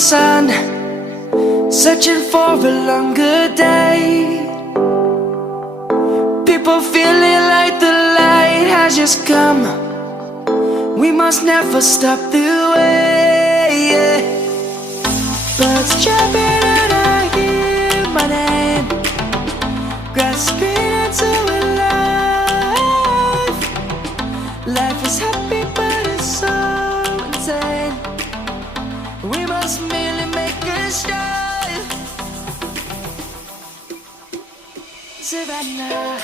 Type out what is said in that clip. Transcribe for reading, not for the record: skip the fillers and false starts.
sun, searching for a longer day. People feeling like the light has just come. We must never stop the way, yeah. Birds chirping and I hear my name, grasping into a life. Life is happy but it's so insane. We must merely make a start. Savannah,